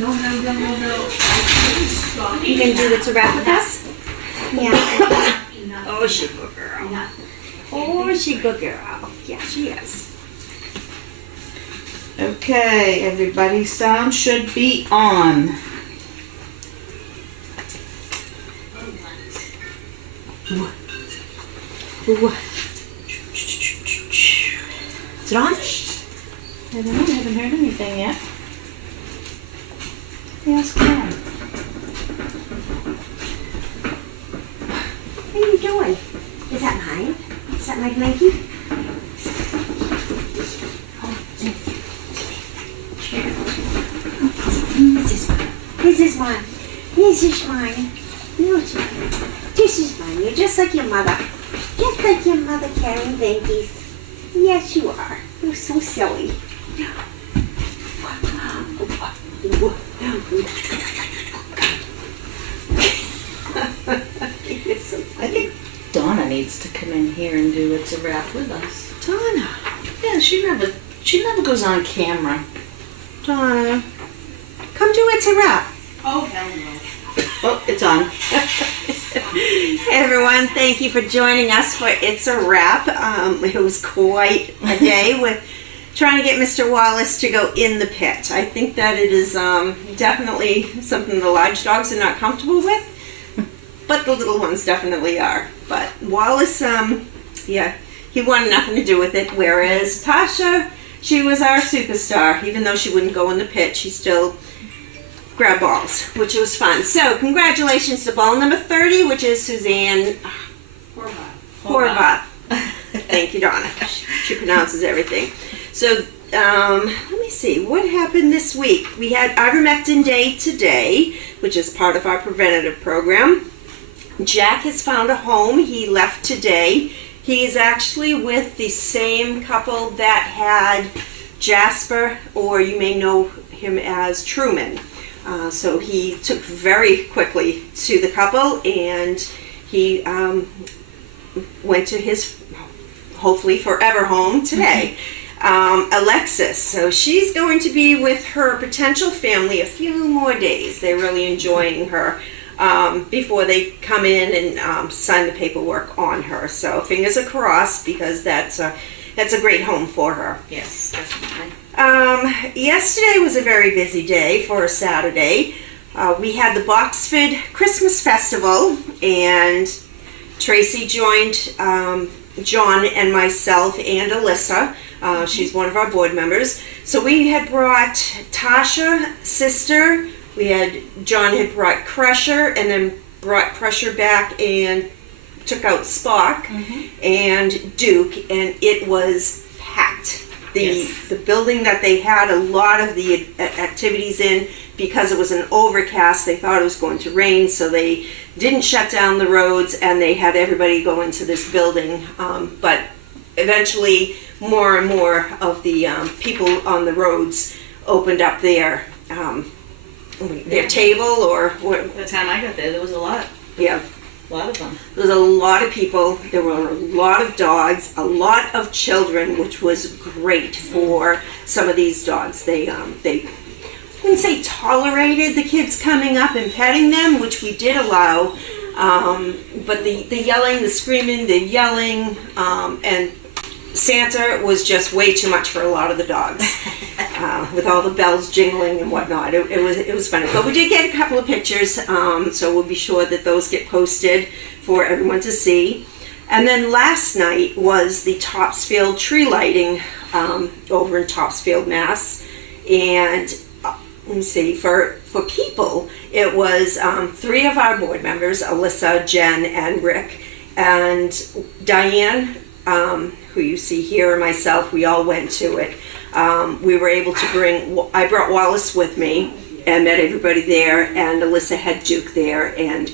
You gonna do It's a Wrap with us? Yeah. Oh, she good girl. Oh, she good girl. Yeah, she is. Okay, everybody, sound should be on. Is it on? I don't know, I haven't heard anything yet. Yes, come on. What are you doing? Is that mine? Is that my blankie? This is mine. This is mine. This is mine. This is mine. You're just like your mother. Just like your mother carrying blankies. Yes, you are. You're so silly. I think Donna needs to come in here and do It's a Wrap with us. Donna. Yeah, she never goes on camera. Donna. Come do It's a Wrap. Oh, hell no. Oh, it's on. Hey everyone, thank you for joining us for It's a Wrap. It was quite a day with trying to get Mr. Wallace to go in the pit. I think that it is definitely something the large dogs are not comfortable with, but the little ones definitely are. But Wallace, yeah, he wanted nothing to do with it, whereas Tasha, she was our superstar. Even though she wouldn't go in the pit, she still grabbed balls, which was fun. So congratulations to ball number 30, which is Suzanne Horvath. Thank you, Donna. She pronounces everything. So let me see, what happened this week? We had ivermectin day today, which is part of our preventative program. Jack has found a home. He left today. He is actually with the same couple that had Jasper, or you may know him as Truman. So he took very quickly to the couple, and he went to his hopefully forever home today. Alexis, so she's going to be with her potential family a few more days. They're really enjoying her before they come in and sign the paperwork on her. So fingers are crossed, because that's a great home for her. Yes, definitely. Yesterday was a very busy day for a Saturday. We had the Boxford Christmas Festival, and Tracy joined John and myself and Alyssa. She's one of our board members. So we had brought Tasha, sister. John had brought Crusher, and then brought Crusher back and took out Spock and Duke, and it was packed. The building that they had a lot of the activities in, because it was an overcast, they thought it was going to rain, so they didn't shut down the roads, and they had everybody go into this building. But eventually, more and more of the people on the roads opened up their table, or what. By the time I got there was a lot. Yeah. A lot of them. There was a lot of people. There were a lot of dogs, a lot of children, which was great for some of these dogs. They wouldn't say tolerated the kids coming up and petting them, which we did allow, but the yelling, the screaming, the yelling, and Santa was just way too much for a lot of the dogs, with all the bells jingling and whatnot. It was funny. But we did get a couple of pictures, so we'll be sure that those get posted for everyone to see. And then last night was the Topsfield tree lighting over in Topsfield, Mass. And let me see, for people, it was 3 of our board members, Alyssa, Jen, and Rick, and Diane, who you see here, and myself. We all went to it. We were able to I brought Wallace with me and met everybody there, and Alyssa had Duke there, and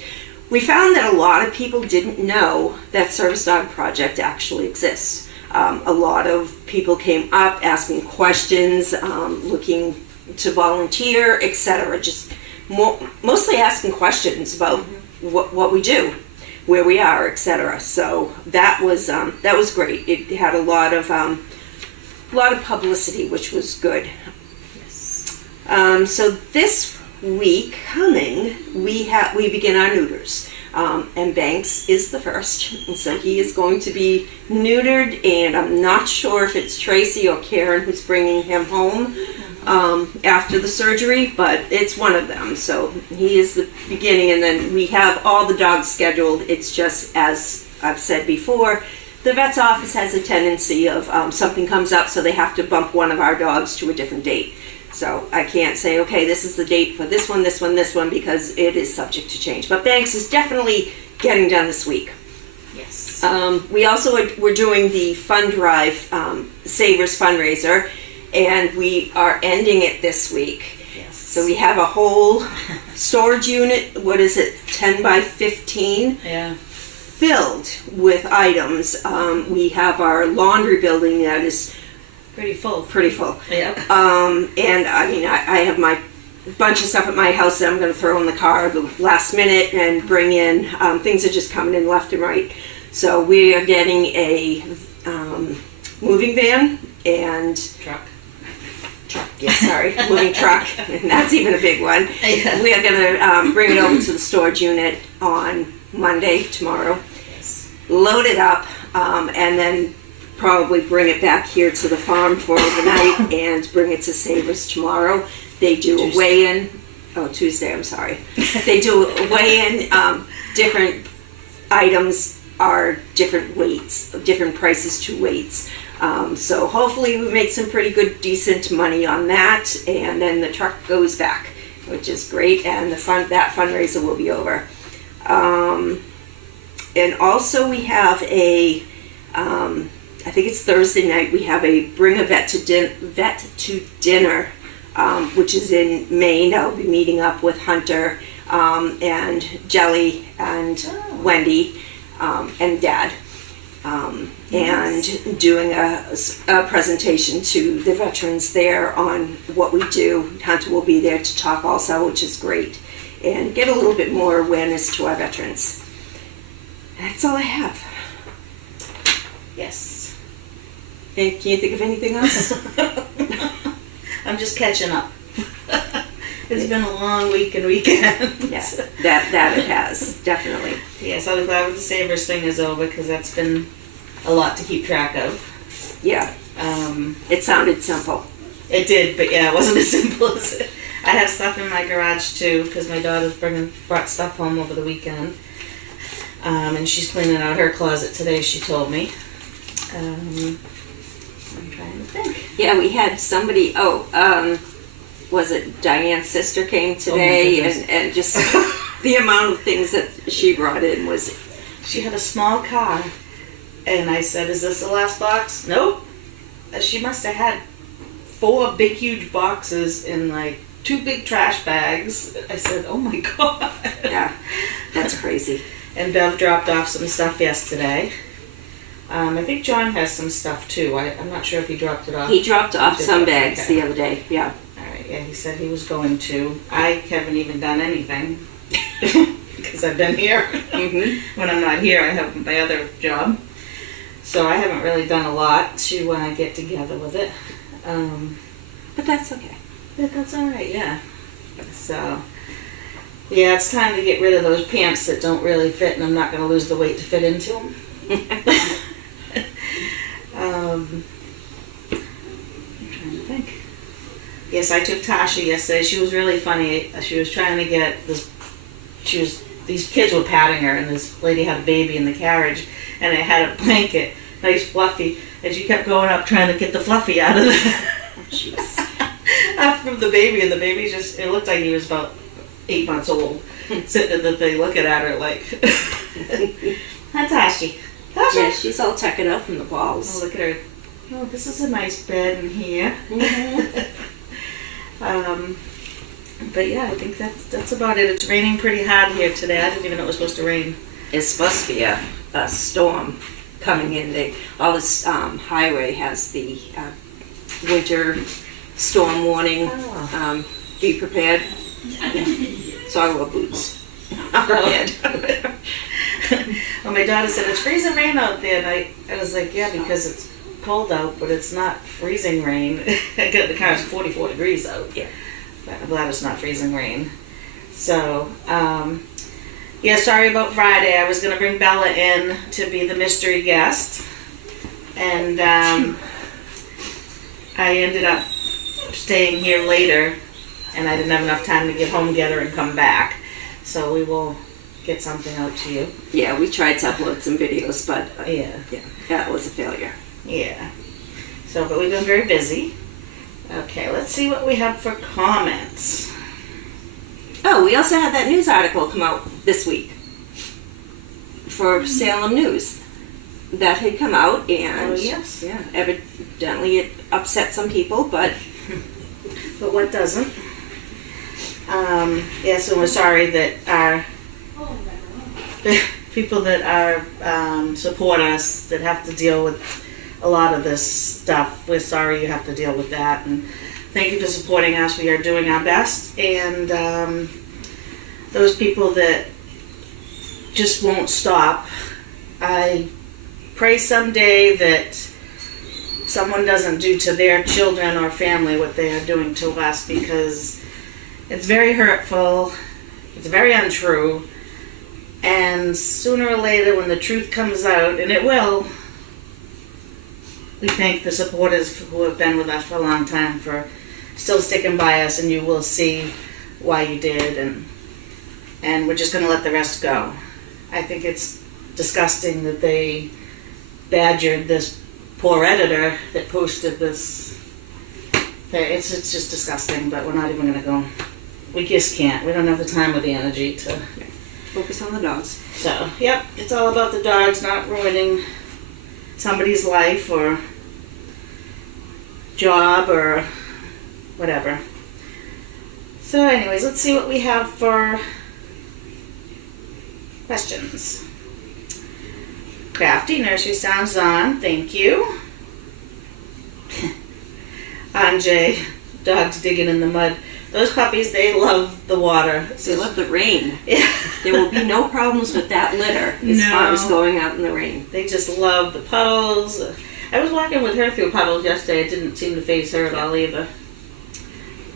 we found that a lot of people didn't know that Service Dog Project actually exists. A lot of people came up asking questions, looking to volunteer, etc. Just mostly asking questions about what we do, where we are, etc. So that was great. It had a lot of publicity, which was good. Yes. So this week coming, we begin our neuters. And Banks is the first, and so he is going to be neutered, and I'm not sure if it's Tracy or Karen who's bringing him home after the surgery, but it's one of them. So he is the beginning, and then we have all the dogs scheduled. It's just, as I've said before, the vet's office has a tendency of something comes up, so they have to bump one of our dogs to a different date. So I can't say, okay, this is the date for this one, because it is subject to change. But Banks is definitely getting done this week. Yes. We also we're doing the fund drive, Savers fundraiser, and we are ending it this week. Yes. So we have a whole storage unit, 10 by 15? Yeah. Filled with items. We have our laundry building that is Pretty full. Yeah. Yep. And I mean, I have my bunch of stuff at my house that I'm going to throw in the car the last minute and bring in. Things are just coming in left and right. So we are getting a moving van and Truck. Yes, sorry, moving truck, and that's even a big one. Yeah. We are going to bring it over to the storage unit on Monday, tomorrow. Yes. Load it up, and then probably bring it back here to the farm for the night and bring it to Savers tomorrow. They do a weigh-in. Oh, Tuesday, I'm sorry. They do a weigh-in. Different items are different weights, different prices to weights. So hopefully we make some pretty good, decent money on that, and then the truck goes back, which is great, and that fundraiser will be over. And also we have I think it's Thursday night, we have a Bring a Vet to Dinner, which is in Maine. I'll be meeting up with Hunter and Jelly and Wendy and Dad, and doing a presentation to the veterans there on what we do. Hunter will be there to talk also, which is great, and get a little bit more awareness to our veterans. That's all I have. Yes. And can you think of anything else? I'm just catching up. It's been a long week and weekend. Yeah, that it has, definitely. Yes, I was glad with the Savers thing is over because that's been a lot to keep track of. Yeah, it sounded simple. It did, but yeah, it wasn't as simple as it. I have stuff in my garage too because my daughter's brought stuff home over the weekend. And she's cleaning out her closet today, she told me. I'm trying to think. Yeah, we had somebody, was it Diane's sister came today, and just the amount of things that she brought in was... She had a small car, and I said, is this the last box? Nope. She must have had 4 big, huge boxes in like 2 big trash bags. I said, oh my God. Yeah, that's crazy. And Bev dropped off some stuff yesterday. I think John has some stuff too. I'm not sure if he dropped it off. He dropped off some bags the other day, yeah. Alright, yeah, he said he was going to. I haven't even done anything because I've been here. Mm-hmm. When I'm not here, I have my other job. So I haven't really done a lot to get together with it. But that's okay. But that's alright, yeah. So, yeah, it's time to get rid of those pants that don't really fit, and I'm not going to lose the weight to fit into them. I'm trying to think. Yes, I took Tasha yesterday. She was really funny. She was trying to get this. These kids were patting her, and this lady had a baby in the carriage, and it had a blanket, nice fluffy, and she kept going up trying to get the fluffy out of the. Jeez. Out from the baby, and the baby just. It looked like he was about 8 months old, sitting in the thing, looking at her like. Hi, Tashi. Yeah, she's all tucking up from the balls. Oh, look at her. Oh, this is a nice bed in here. Mm-hmm. But yeah, I think that's about it. It's raining pretty hard here today. I didn't even know it was supposed to rain. It's supposed to be a storm coming in. All this highway has the winter storm warning. Oh. Be prepared. So I wore boots. I'm prepared. Well, my daughter said it's freezing rain out there, and I was like, yeah, because it's cold out, but it's not freezing rain. The car is 44 degrees out. Yeah. But I'm glad it's not freezing rain. So, yeah, sorry about Friday. I was going to bring Bella in to be the mystery guest. And I ended up staying here later, and I didn't have enough time to get home, get her, and come back. So we will get something out to you. Yeah, we tried to upload some videos, but Yeah. that was a failure. Yeah. So, but we've been very busy. Okay, let's see what we have for comments. Oh, we also had that news article come out this week for Salem News. That had come out, and Oh, yes. yeah, evidently it upset some people, but But what doesn't? Yes, and we're sorry that our people that are support us that have to deal with a lot of this stuff. We're sorry you have to deal with that, and thank you for supporting us. We are doing our best, and those people that just won't stop, I pray someday that someone doesn't do to their children or family what they are doing to us, because it's very hurtful, it's very untrue, and sooner or later when the truth comes out, and it will, we thank the supporters who have been with us for a long time for still sticking by us, and you will see why you did, and we're just going to let the rest go. I think it's disgusting that they badgered this poor editor that posted this thing. It's just disgusting, but we're not even going to go. We just can't. We don't have the time or the energy to focus on the dogs. So, yep, it's all about the dogs, not ruining somebody's life or job or whatever. So anyways, let's see what we have for questions. Crafty, nursery sounds on, thank you. Anjay, dogs digging in the mud. Those puppies, they love the water. They love the rain. Yeah. There will be no problems with that litter as far as going out in the rain. They just love the puddles. I was walking with her through puddles yesterday. It didn't seem to faze her at all either.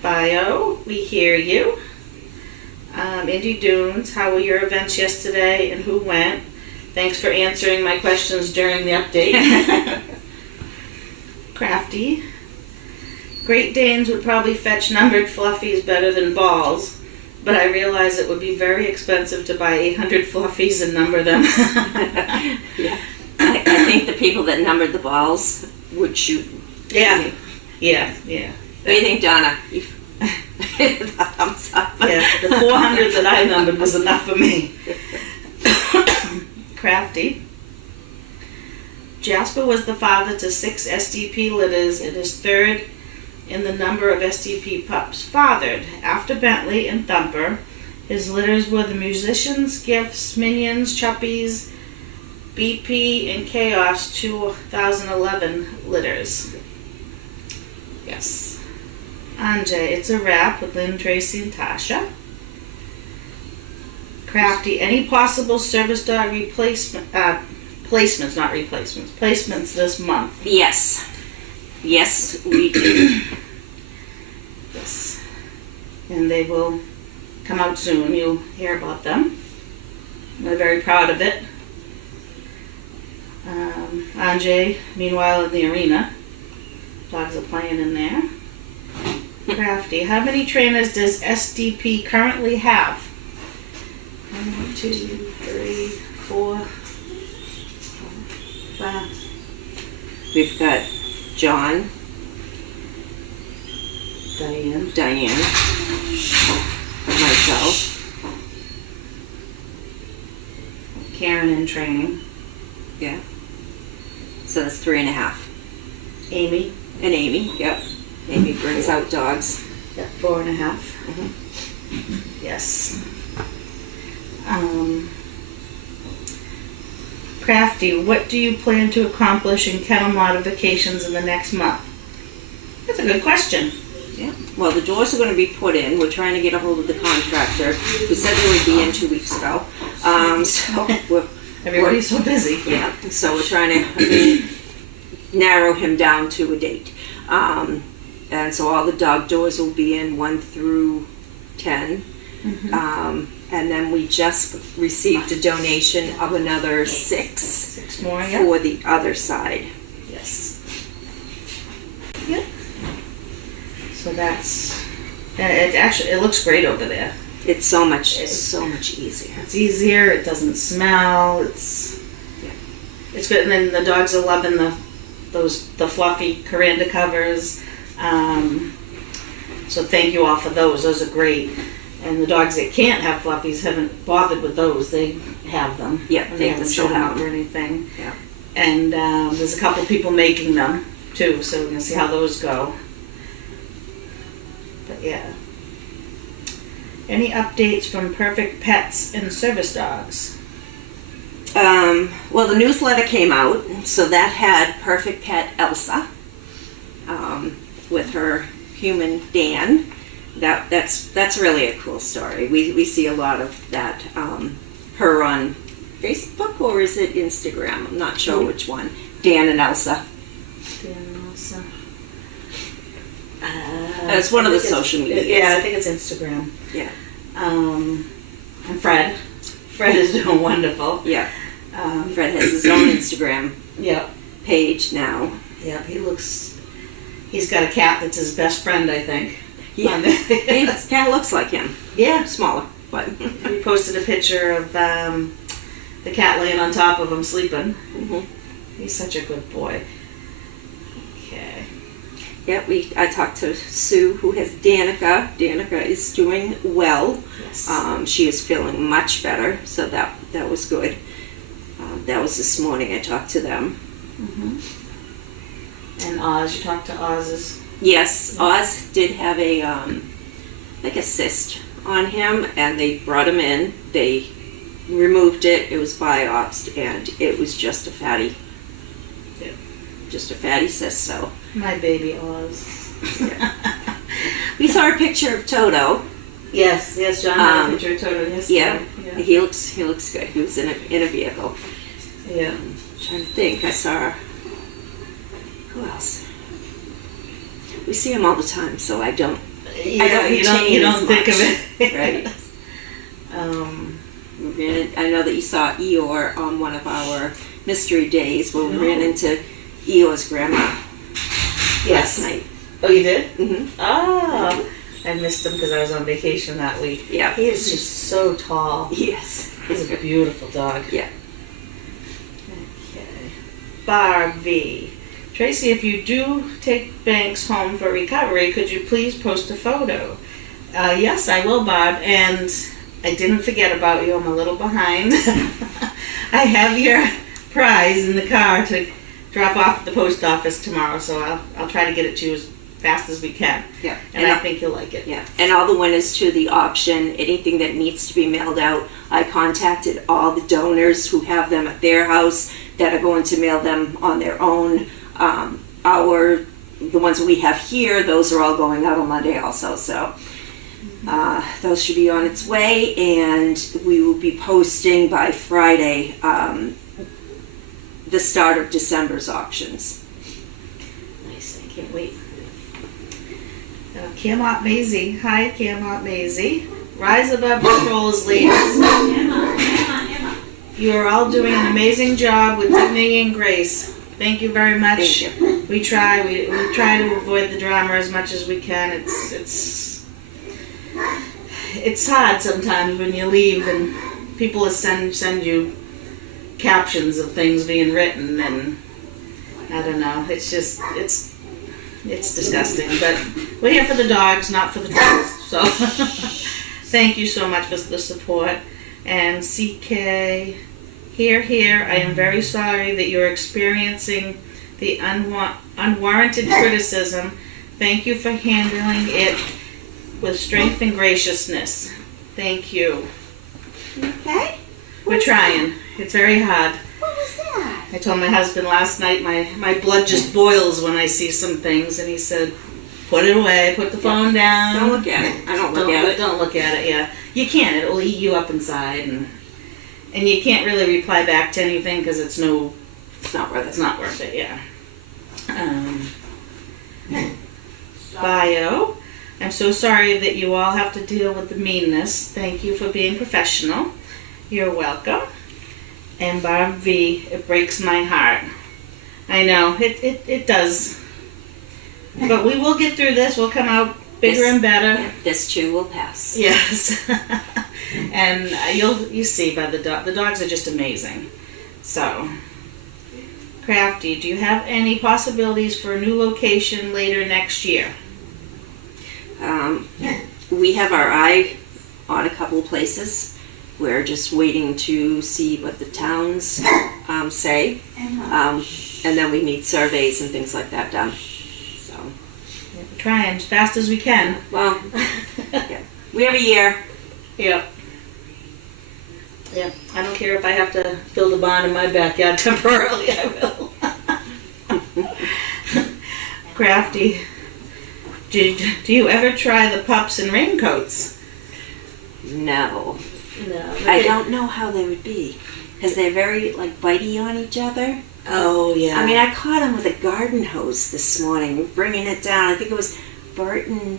Bio, we hear you. Indy Dunes, how were your events yesterday and who went? Thanks for answering my questions during the update. Crafty. Great Danes would probably fetch numbered fluffies better than balls, but I realize it would be very expensive to buy 800 fluffies and number them. Yeah. I think the people that numbered the balls would shoot. Yeah. Yeah. What do you think, Donna? Thumbs up. Yeah, the 400 that I numbered was enough for me. Crafty. Jasper was the father to 6 SDP litters and is third in the number of SDP pups fathered. After Bentley and Thumper, his litters were the Musicians, Gifts, Minions, Chuppies, BP, and Chaos 2011 litters. Yes. Anjay, it's a wrap with Lynn, Tracy, and Tasha. Crafty, any possible service dog placements, not replacements, placements this month? Yes. Yes, we do. Yes. And they will come out soon. You'll hear about them. We're very proud of it. Anjay, meanwhile, in the arena. Dogs are playing in there. Crafty, how many trainers does SDP currently have? 1, 2, 3, 4, 5. We've got John, Diane, myself, Karen in training, yeah. So that's 3.5. Amy, And Amy, yep. Amy brings out dogs. got 4.5. Yes. Crafty, what do you plan to accomplish in kennel modifications in the next month? That's a good question. Yeah. Well, the doors are going to be put in. We're trying to get a hold of the contractor who said they would be in 2 weeks ago. So Everybody's so busy. yeah. So we're trying to narrow him down to a date. and so all the dog doors will be in 1 through 10. And then we just received a donation of another 6 more, yeah. for the other side. Yes. Yep. So that's, it looks great over there. It's so much easier. It's easier, it doesn't smell, it's good. And then the dogs are loving the fluffy Coranda covers. So thank you all for those. Those are great. And the dogs that can't have fluffies haven't bothered with those. They have them. Yeah, they haven't still showed have up them. or anything. Yeah. And there's a couple people making them too, so we're gonna see how those go. But yeah. Any updates from Perfect Pets and Service Dogs? Well, the newsletter came out, so that had Perfect Pet Elsa with her human Dan. That's really a cool story. We see a lot of that. Her on Facebook, or is it Instagram? I'm not sure which one. Dan and Elsa. Dan and Elsa. It's one of the social media. Yeah, I think it's Instagram. Yeah. And Fred. Fred is doing wonderful. Yeah. Fred has his own Instagram page now. Yeah, he's got a cat that's his best friend, I think. Yeah. He kind of looks like him. Yeah. Smaller, but. He posted a picture of the cat laying on top of him sleeping. He's such a good boy. Okay. Yeah, I talked to Sue, who has Danica. Danica is doing well. Yes. She is feeling much better, so that was good. That was this morning. I talked to them. And Oz, you talked to Oz's? Yes, Oz did have a like a cyst on him, and they brought him in. They removed it. It was biopsied, and it was just a fatty cyst. So My baby Oz. we saw a picture of Toto. Yes, John had a picture of Toto yesterday. Yeah, he looks good. He was in a vehicle. Yeah. I'm trying to think. I saw who else? We see him all the time, so I don't. Yeah, I don't you don't as think much, of it. right? I know that you saw Eeyore on one of our mystery days where we ran into Eeyore's grandma last night. Oh, you did? Mm-hmm. Oh, I missed him because I was on vacation that week. Yeah. He is just so tall. Yes. He's a beautiful dog. Yeah. Okay. Barb V. Tracy, if you do take Banks home for recovery, could you please post a photo? Yes, I will, Barb. And I didn't forget about you. I'm a little behind. I have your prize in the car to drop off at the post office tomorrow, so I'll try to get it to you as fast as we can. Yeah. And I think you'll like it. Yeah. And all the winners to the auction, anything that needs to be mailed out, I contacted all the donors who have them at their house that are going to mail them on their own. The ones that we have here, those are all going out on Monday also, so those should be on its way, and we will be posting by Friday the start of December's auctions. Nice, I can't wait. Camot Maisie. Hi, Camot Maisie. Rise above the trolls, ladies. You are all doing an amazing job with dignity and grace. Thank you very much. Thank you. We try to avoid the drama as much as we can. It's hard sometimes when you leave and people send you captions of things being written, and I don't know. It's just it's disgusting. But we're here for the dogs, not for the trolls. So thank you so much for the support. And CK. Here, I am very sorry that you're experiencing the unwarranted criticism. Thank you for handling it with strength and graciousness. Thank you. Okay. We're trying. It's very hard. What was that? I told my husband last night my blood just boils when I see some things, and he said, put it away, put the phone down. Don't look at it. I don't look at it. Don't look at it, yeah. You can't. It'll eat you up inside, and you can't really reply back to anything because it's not worth it, yeah. bio. I'm so sorry that you all have to deal with the meanness. Thank you for being professional. You're welcome. And Barb V, it breaks my heart. I know, it does. But we will get through this. We'll come out bigger and better. Yeah, this too will pass. Yes. And you see by the dogs are just amazing. So, Crafty, do you have any possibilities for a new location later next year? We have our eye on a couple of places. We're just waiting to see what the towns say. And then we need surveys and things like that done. So, We're trying as fast as we can. well, yeah. We have a year. Yeah. Yeah. I don't care if I have to build a barn in my backyard temporarily, I will. Crafty, do you ever try the pups in raincoats? No. No. I don't know how they would be. Because they're very, bitey on each other. Oh, yeah. I mean, I caught them with a garden hose this morning, bringing it down. I think it was Bert and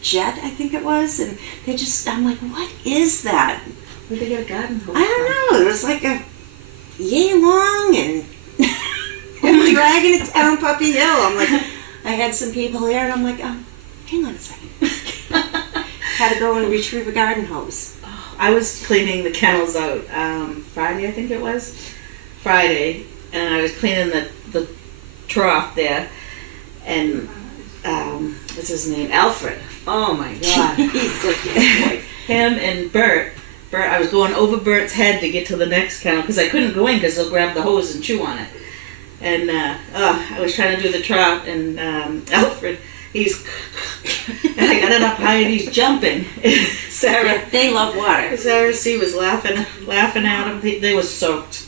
Jet, I think it was. And they just, I'm like, what is that? Where'd they get a garden hose I don't know. It was like a yay long and dragging it down Puppy Hill. I'm like, I had some people here and I'm like, hang on a second. Had to go and retrieve a garden hose. I was cleaning the kennels out Friday, I think it was. Friday. And I was cleaning the trough there. And what's his name? Alfred. Oh my God. He's so cute. Him and Bert, I was going over Bert's head to get to the next kennel because I couldn't go in because they'll grab the hose and chew on it. And I was trying to do the trough, and Alfred, he's, and I got it up high and he's jumping. Sarah, They love water. Sarah C was laughing at him. They were soaked.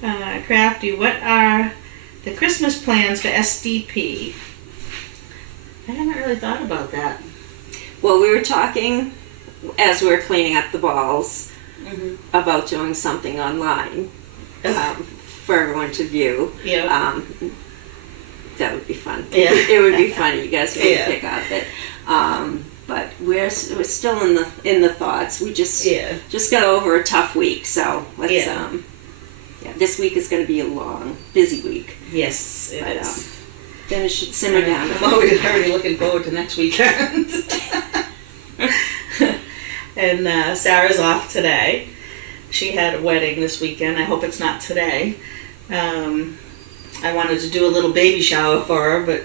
Crafty, what are the Christmas plans for SDP? I haven't really thought about that. Well, we were talking as we were cleaning up the balls about doing something online for everyone to view. Yeah. That would be fun. Yeah. It would be funny. You guys would Yeah. pick up it. But we're still in the thoughts. We just got over a tough week, so let's this week is going to be a long, busy week. Yes, it But, is. Then it should simmer down. I'm already looking forward to next weekend. And Sarah's off today. She had a wedding this weekend. I hope it's not today. I wanted to do a little baby shower for her, but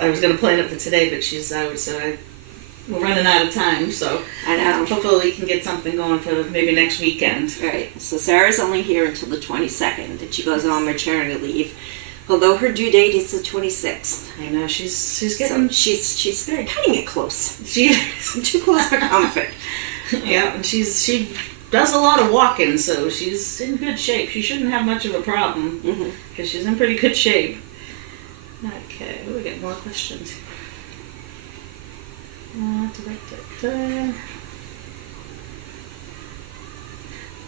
I was going to plan it for today, but she's out, so we're running out of time, so I know. hopefully we can get something going for maybe next weekend. Right. So Sarah's only here until the 22nd, and she goes on maternity leave. Although her due date is the 26th. I know, she's So getting... she's cutting it close. She's Too close for comfort. yeah, and she does a lot of walking, so she's in good shape. She shouldn't have much of a problem because she's in pretty good shape. Okay, we get more questions.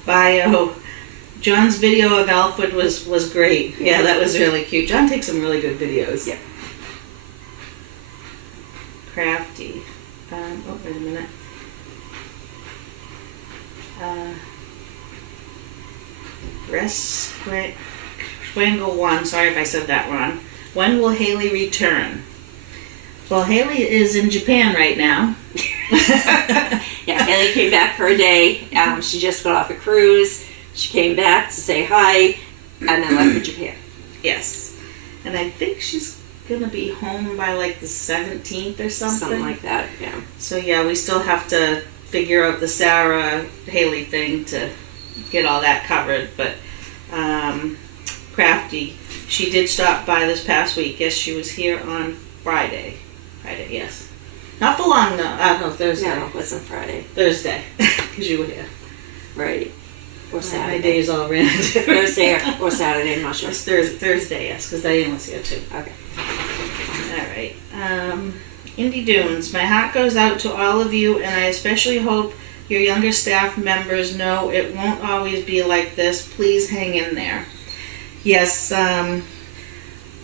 Bio. John's video of Alfred was great. Yeah, that was really cute. John takes some really good videos. Yeah. Crafty. Wait a minute. Swangle 1, sorry if I said that wrong. When will Haley return? Well, Haley is in Japan right now. Yeah, Haley came back for a day. She just got off a cruise. She came back to say hi, and then left for Japan. Yes. And I think she's going to be home by like the 17th or something. Something like that, yeah. So yeah, we still have to figure out the Sarah Haley thing to get all that covered. But Crafty, she did stop by this past week. Yes, she was here on Friday. Friday, yes. Not for long though. No, Thursday. No, it wasn't Friday. Thursday, because you were here. Right. Or My Saturday. days all ran. Thursday or Saturday, I'm not sure. It's Thursday, yes, because Diane was here too. Okay. All right. Indy Dunes, my heart goes out to all of you, and I especially hope your younger staff members know it won't always be like this. Please hang in there. Yes,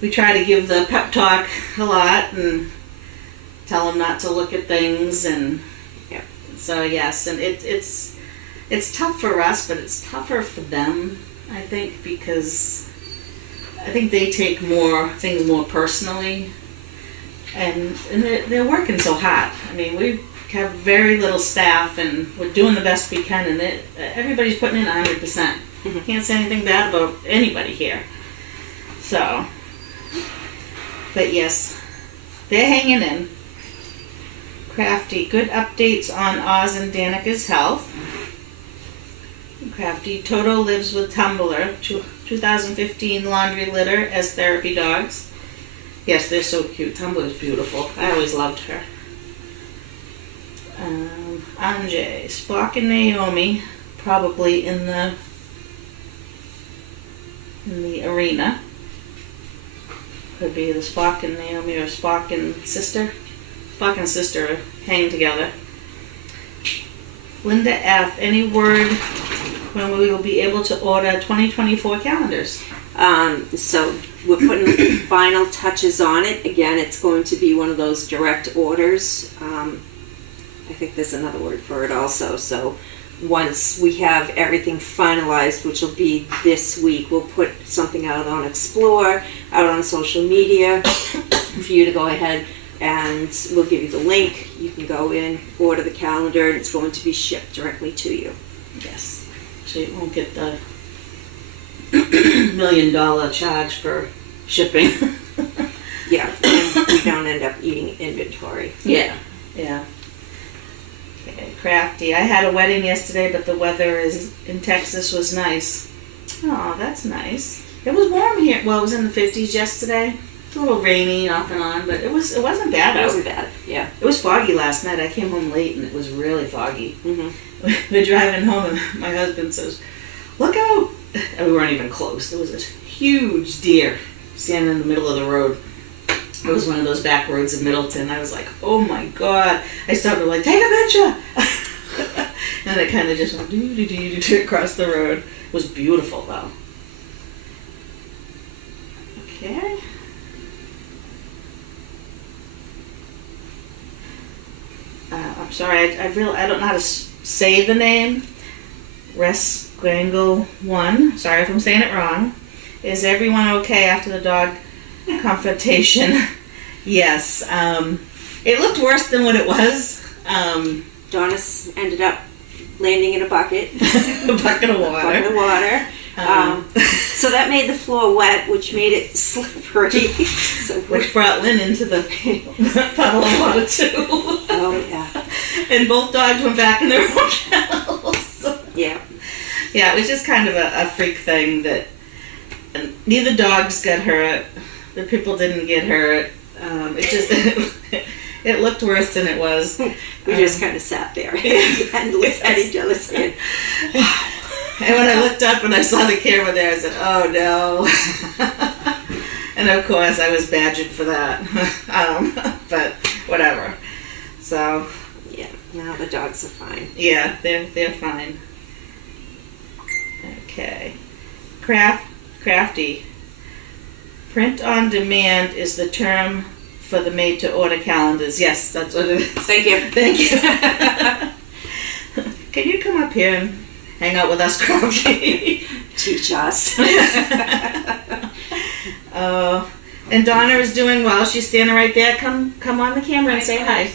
we try to give the pep talk a lot and tell them not to look at things, and so yes, and it's tough for us, but it's tougher for them, I think, because I think they take things more personally, and they're working so hard. I mean, we have very little staff, and we're doing the best we can, and everybody's putting in 100%. Can't say anything bad about anybody here. So, but yes, they're hanging in. Crafty, good updates on Oz and Danica's health. Crafty, Toto lives with Tumbler, 2015 laundry litter as therapy dogs. Yes, they're so cute. Tumbler's beautiful. I always loved her. Anjay, Spock and Naomi, probably in the arena. Could be the Spock and Naomi or Spock and sister. Spock and sister hang together. Linda F., any word when we will be able to order 2024 calendars? So we're putting the final touches on it. Again, it's going to be one of those direct orders. I think there's another word for it also. So once we have everything finalized, which will be this week, we'll put something out on Explore, out on social media for you to go ahead, and we'll give you the link. You can go in, order the calendar, and it's going to be shipped directly to you. Yes. So you won't get the $1 million charge for shipping. Yeah, and we don't end up eating inventory. Yeah. Okay, Crafty. I had a wedding yesterday, but the weather in Texas was nice. Oh, that's nice. It was warm here. Well, it was in the 50s yesterday. It's a little rainy off and on, but it wasn't bad. It wasn't bad. Yeah. It was foggy last night. I came home late and it was really foggy. Mm-hmm. We're driving home and my husband says, "Look out!" And we weren't even close. There was this huge deer standing in the middle of the road. It was one of those back roads in Middleton. I was like, "Oh my God!" I stopped and like, "Take a picture!" And it kind of just went doo across the road. It was beautiful though. Okay. I'm sorry, I don't know how to say the name. Resgrangle 1. Sorry if I'm saying it wrong. Is everyone okay after the dog confrontation? Yes. It looked worse than what it was. Donis ended up landing in a bucket. A bucket of water. Bucket of water. So that made the floor wet, which made it slippery. So which brought Lynn into the puddle of water too. Oh yeah. And both dogs went back in their own kennels. Yeah. Yeah, it was just kind of a freak thing that neither dogs got hurt. The people didn't get hurt. It just it looked worse than it was. We just kind of sat there and looked at each other saying, "Wow." And when I looked up and I saw the camera there, I said, "Oh no." And of course I was badgered for that. But whatever. So yeah, now the dogs are fine. yeah, they're fine. Okay. Crafty. Print on demand is the term for the made to order calendars. Yes, that's what it is. Thank you. Thank you. Can you come up here and hang out with us, Crafty? Teach us. And Donna is doing well. She's standing right there. Come on the camera and say hi.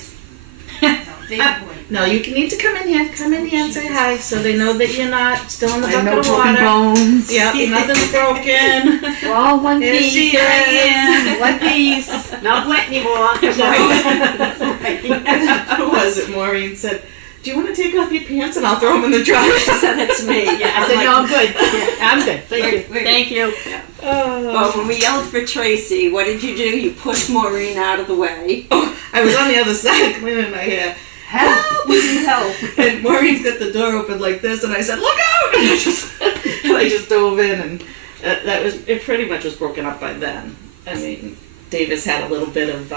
No, you need to come in here. Come in here and say hi, so they know that you're not still in the bucket of water. Bones. Yep, nothing's broken. We're all one There piece. she is. One piece. Not wet anymore. Who was it? Maureen said, "Do you want to take off your pants and I'll throw them in the dryer?" She said that to me. Yeah, I said, no, I'm good. I'm good. Thank you. We're good. Thank you. Well, when we yelled for Tracy, what did you do? You pushed Maureen out of the way. Oh, I was on the other side cleaning my hair. Help! We need help. And Maureen's got the door open like this, and I said, "Look out!" And I just dove in, and it pretty much was broken up by then. I mean, Davis had a little bit of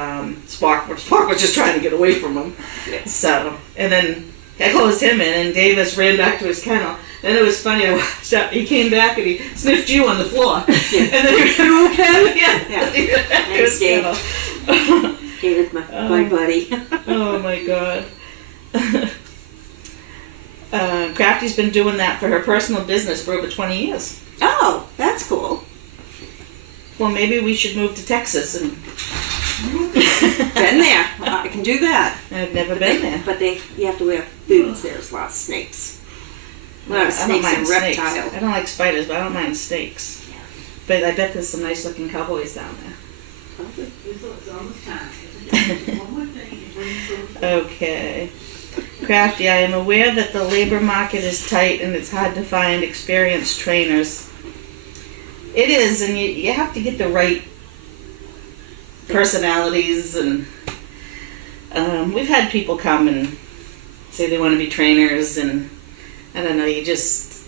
Spock was just trying to get away from him. Yeah. So, and then I closed him in, and Davis ran back to his kennel. And it was funny. I watched up. He came back and he sniffed you on the floor. Yeah. And then you okay? Yeah. Thanks, Dave. David's my buddy. Oh my God. Crafty's been doing that for her personal business for over 20 years. Oh, that's cool. Well, maybe we should move to Texas. And Been there. I can do that. I've never been there. But you have to wear boots. There's a lot of snakes. A lot of I don't snakes mind and snakes. reptiles. I don't like spiders, but I don't mind snakes. Yeah. But I bet there's some nice looking cowboys down there. Okay. Crafty, I am aware that the labor market is tight and it's hard to find experienced trainers. It is, and you have to get the right personalities, and we've had people come and say they want to be trainers, and I don't know, you just...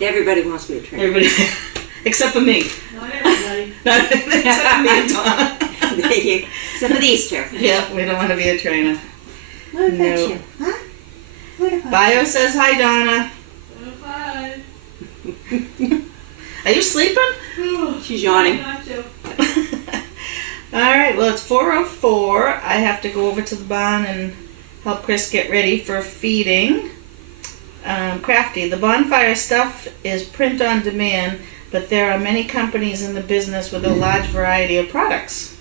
Everybody wants to be a trainer. Everybody, except for me. Not everybody. Not except for me and Donna. Except for these two. Yeah, we don't want to be a trainer. What about No. you? Huh? What about Bio says hi, Donna. Hi. Are you sleeping? She's yawning. All right, well, it's 4:04. I have to go over to the barn and help Chris get ready for feeding. Crafty, the bonfire stuff is print on demand, but there are many companies in the business with a large variety of products.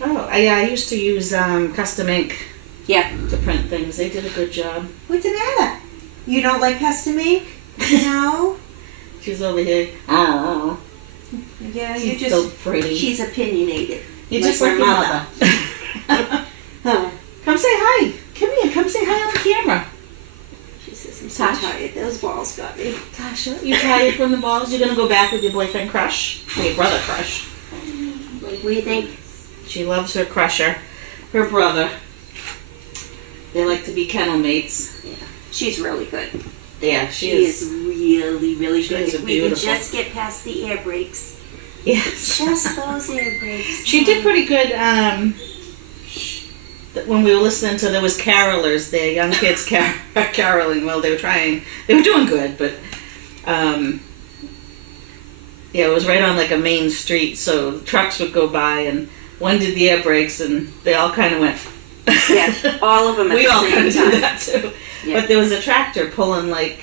Oh, I used to use Custom Ink Yeah. to print things. They did a good job. What's the matter? You don't like custom ink? No? She's over here. Oh, Yeah, she's so pretty. She's opinionated. You're like just like her your mother. mother. Oh, Come say hi. Come here. Come say hi on the camera. she says, I'm so Tasha. tired. Those balls got me. Tasha, you tired from the balls? You're gonna go back with your boyfriend Crush? Or your brother Crush? What do you think? She loves her crusher. Her brother. They like to be kennel mates. She's really good. Yeah, She is really, really She good. is If we beautiful. can just get past the air brakes. Yes. Just those air brakes. She did pretty good. When we were listening to, there was carolers there, young kids caroling. Well, they were trying. They were doing good, but yeah, it was right on like a main street, so the trucks would go by, and one did the air brakes, and they all kind of went. Yeah, all of them at We the all same kind of time. did that too. Yeah. But there was a tractor pulling like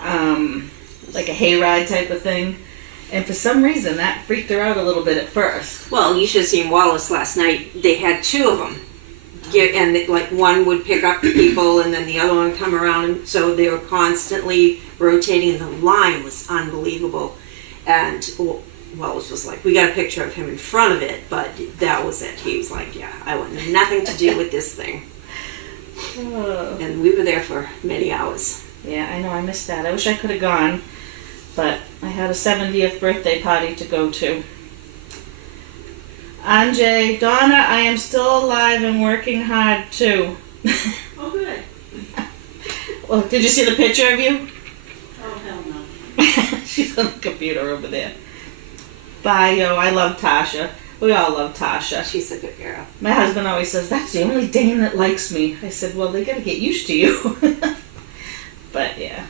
a hayride type of thing, and for some reason that freaked her out a little bit at first. Well, you should have seen Wallace last night. They had two of them. Like one would pick up the people and then the other one would come around. And so they were constantly rotating. The line was unbelievable. And Wallace was like, we got a picture of him in front of it, but that was it. He was like, yeah, I want nothing to do with this thing. Oh. And we were there for many hours. Yeah, I know, I missed that. I wish I could have gone, but I had a 70th birthday party to go to. Anjay, Donna, I am still alive and working hard too. Oh, good. Well, did you see the picture of you? Oh, hell no. She's on the computer over there. Bio, I love Tasha. We all love Tasha. She's a good girl. My husband always says, that's the only Dane that likes me. I said, well, they gotta get used to you. But yeah.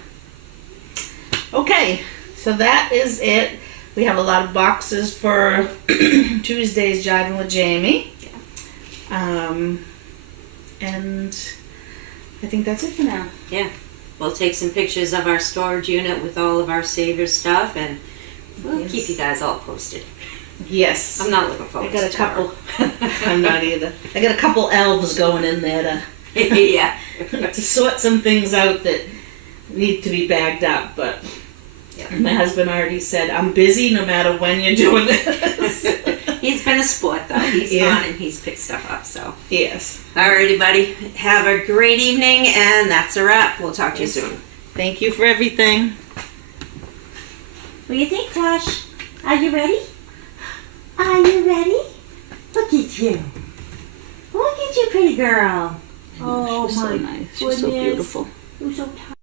Okay, so that is it. We have a lot of boxes for Tuesday's Jiving with Jamie. And I think that's it for now. Yeah. We'll take some pictures of our storage unit with all of our Savior stuff, and we'll Yes. keep you guys all posted. Yes. I'm not looking I forward got a to couple. I'm not either. I got a couple elves going in there Yeah. to sort some things out that need to be bagged up, but Yeah. my husband already said, I'm busy no matter when you're doing this. He's been a sport, though. He's Yeah. gone and he's picked stuff up, so. Yes. Alrighty, buddy. Have a great evening, and that's a wrap. We'll talk to you soon. Thank you for everything. What do you think, Tosh? Are you ready? Are you ready? Look at you. Look at you, pretty girl. Oh, She's so my nice. She's so goodness. beautiful. You're so tired.